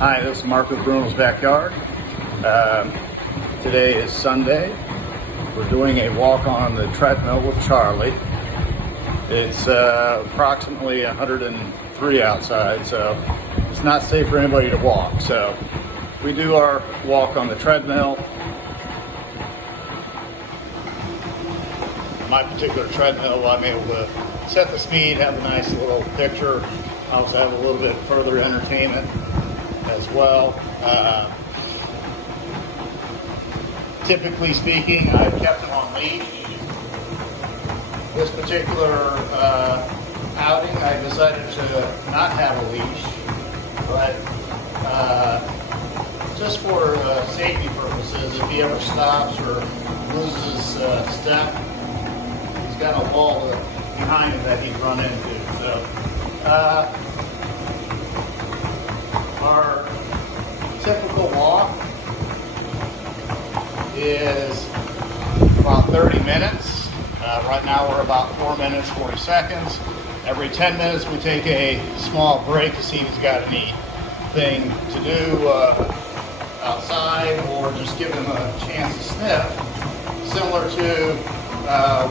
Hi, this is Mark with Bruno's Backyard. Today is Sunday. We're doing a walk on the treadmill with Charlie. It's approximately 103 outside, so it's not safe for anybody to walk. So we do our walk on the treadmill. My particular treadmill, I'm able to set the speed, have a nice little picture. I also have a little bit further entertainment as well. Typically speaking, I've kept them on leash. This particular outing, I decided to not have a leash, but just for safety purposes, if he ever stops or loses step, he's got a wall behind him that he'd run into. So our typical walk is about 30 minutes. Right now we're about 4 minutes, 40 seconds. Every 10 minutes we take a small break to see if he's got anything to do outside or just give him a chance to sniff, similar to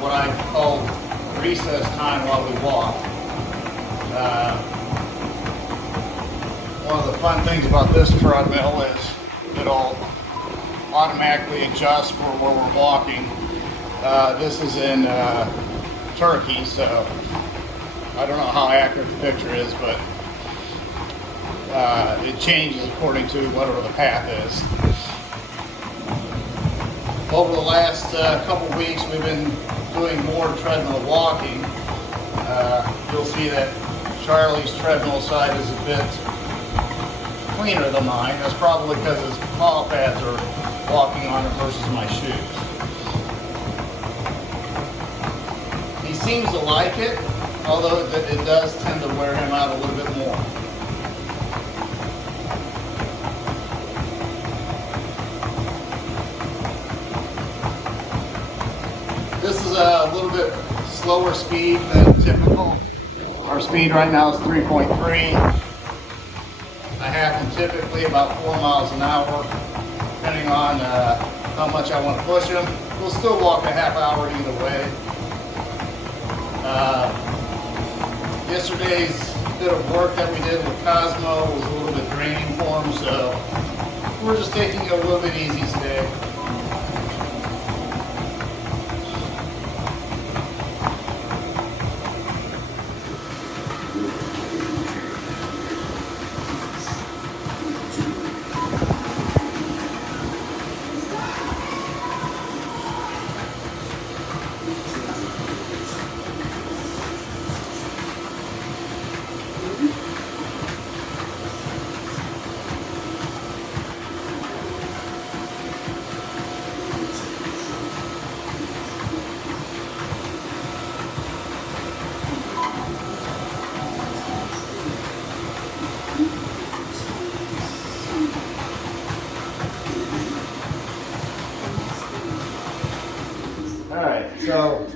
what I call recess time while we walk. One of the fun things about this treadmill is it'll automatically adjust for where we're walking. This is in Turkey, so I don't know how accurate the picture is, but it changes according to whatever the path is. Over the last couple weeks, we've been doing more treadmill walking. You'll see that Charlie's treadmill side is a bit cleaner than mine. That's probably because his paw pads are walking on it versus my shoes. He seems to like it, although it does tend to wear him out a little bit more. This is a little bit slower speed than typical. Our speed right now is 3.3. I have him typically about 4 miles an hour, depending on how much I want to push him. We'll still walk a half hour either way. Yesterday's bit of work that we did with Cosmo was a little bit draining for him, so we're just taking it a little bit easy today. Alright, so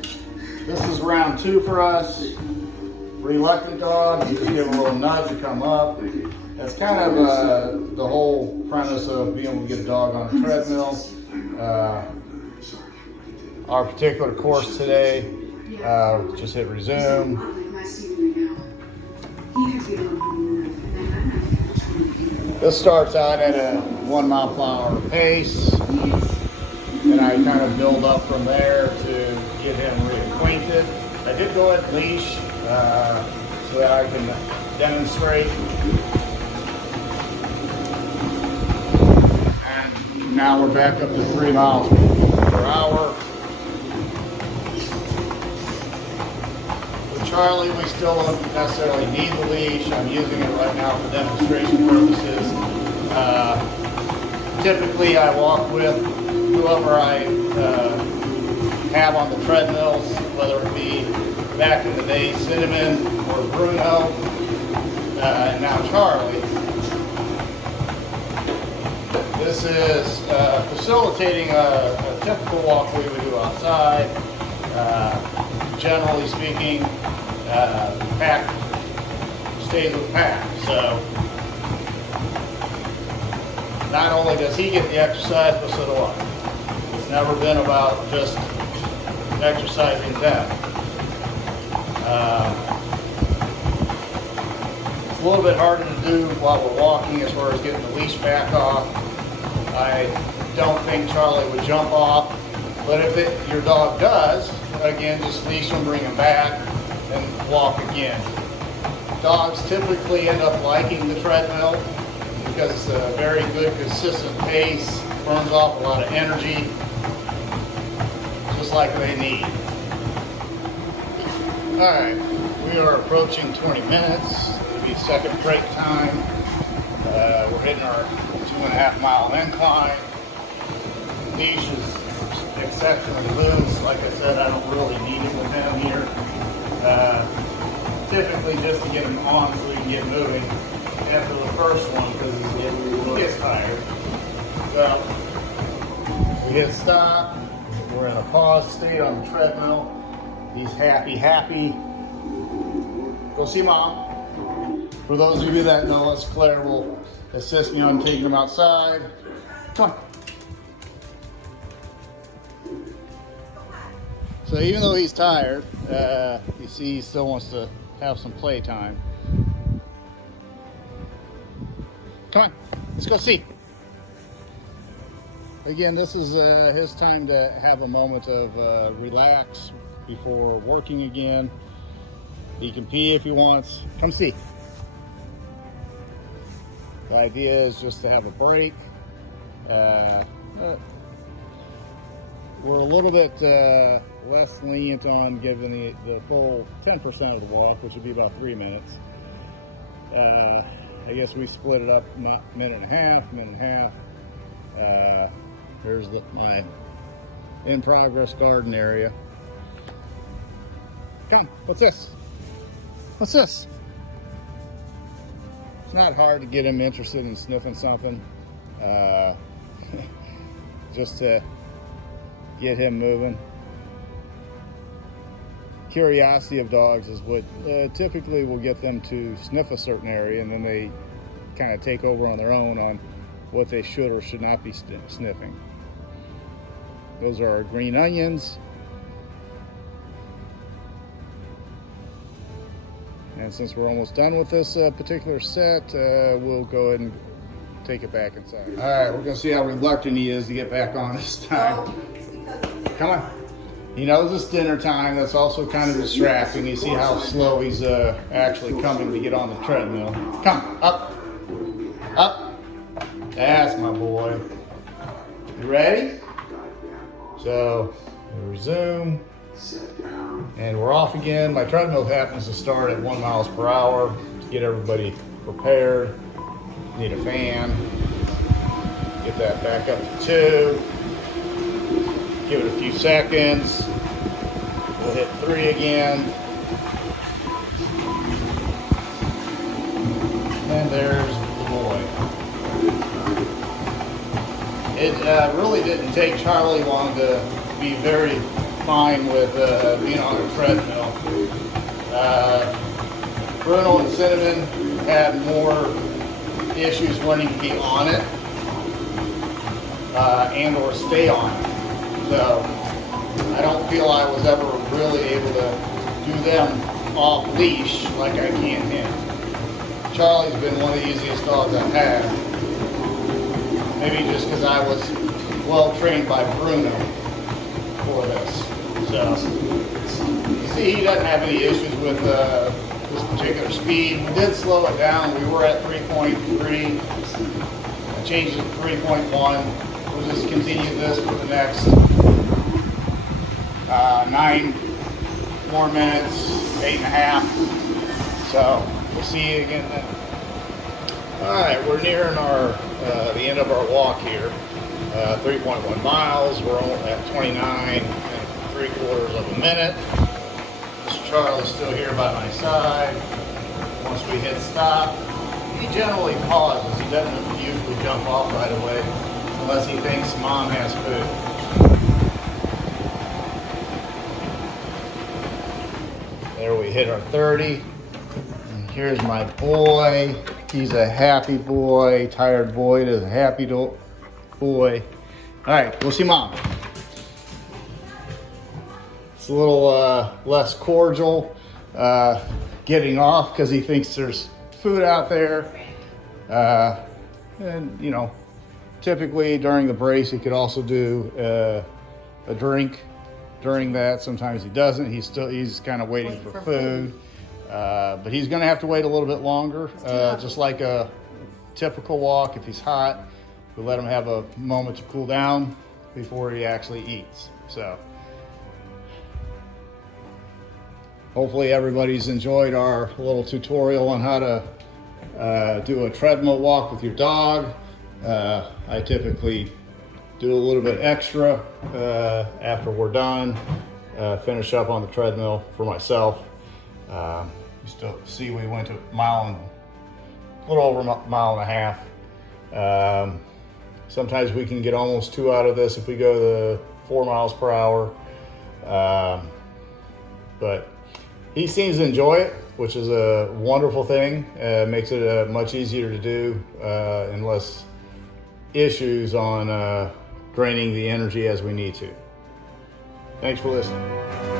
this is round 2 for us. Reluctant dog, you just give him a little nudge to come up. That's kind of the whole premise of being able to get a dog on a treadmill. Our particular course today, just hit resume. This starts out at a 1 mile per hour pace. And I kind of build up from there to get him reacquainted. I did go at leash so that I can demonstrate. And now we're back up to 3 miles per hour. With Charlie, we still don't necessarily need the leash. I'm using it right now for demonstration purposes. Typically, I walk with whoever I have on the treadmills, whether it be back in the day Cinnamon or Bruno, and now Charlie. This is facilitating a typical walk we would do outside. Generally speaking, pack stays with pack. So not only does he get the exercise, but so do I. It's never been about just exercising them. It's a little bit harder to do while we're walking as far as getting the leash back off. I don't think Charlie would jump off, but if your dog does, again, just leash him, bring him back, and walk again. Dogs typically end up liking the treadmill because it's a very good, consistent pace, burns off a lot of energy, just like they need. All right, we are approaching 20 minutes. It'll be second break time. We're hitting our 2.5 mile incline. Leash is exceptionally loose. Like I said, I don't really need it with him here. Typically just to get him on so we can get moving after the first one because he gets tired. Well, we hit stop. We're in a pause state on the treadmill. He's happy. Go see Mom. For those of you that know us, Claire will assist me on taking him outside. Come on. So even though he's tired, you see he still wants to have some playtime. Come on, let's go see. Again, this is his time to have a moment of relax before working again. He can pee if he wants. Come see. The idea is just to have a break. We're a little bit less lenient on giving the full 10% of the walk, which would be about 3 minutes. I guess we split it up minute and a half. Here's my in-progress garden area. Come, what's this? What's this? It's not hard to get him interested in sniffing something. Just to get him moving. Curiosity of dogs is what typically will get them to sniff a certain area, and then they kind of take over on their own on what they should or should not be sniffing. Those are our green onions. And since we're almost done with this particular set, we'll go ahead and take it back inside. All right, we're gonna see how reluctant he is to get back on this time. Come on. He knows it's dinner time. That's also kind of distracting. You see how slow he's actually coming to get on the treadmill. Come, up. That's my boy. You ready? So, we resume. And we're off again. My treadmill happens to start at 1 mile per hour to get everybody prepared. Need a fan. Get that back up to 2. Give it a few seconds. We'll hit 3 again. And there's the boy. It really didn't take Charlie long to be very fine with being on a treadmill. Bruno and Cinnamon had more issues wanting to be on it and or stay on it. So I don't feel I was ever really able to do them off leash like I can him. Charlie's been one of the easiest dogs I've had. Maybe just because I was well trained by Bruno for this. So you see he doesn't have any issues with this particular speed. We did slow it down. We were at 3.3. I changed it to 3.1. We'll just continue this for the next 9 more minutes, 8.5. So we'll see you again then. All right, we're nearing the end of our walk here. 3.1 miles. We're at 29.75 of a minute. Mr. Charlie's still here by my side. Once we hit stop, he generally pauses. He doesn't usually jump off right away unless he thinks Mom has food. There we hit our 30. And here's my boy. He's a happy boy. Tired boy is a happy boy. All right, we'll see Mom. It's a little less cordial getting off because he thinks there's food out there. And you know, typically during the brace, he could also do a drink during that. Sometimes he doesn't. He's kind of waiting for food. But he's going to have to wait a little bit longer, just like a typical walk. If he's hot, we let him have a moment to cool down before he actually eats. So hopefully everybody's enjoyed our little tutorial on how to do a treadmill walk with your dog. I typically do a little bit extra after we're done, finish up on the treadmill for myself. You still see we went to a little over a mile and a half. Sometimes we can get almost 2 out of this if we go the 4 miles per hour. But he seems to enjoy it, which is a wonderful thing. Makes it much easier to do and less issues on draining the energy as we need to. Thanks for listening.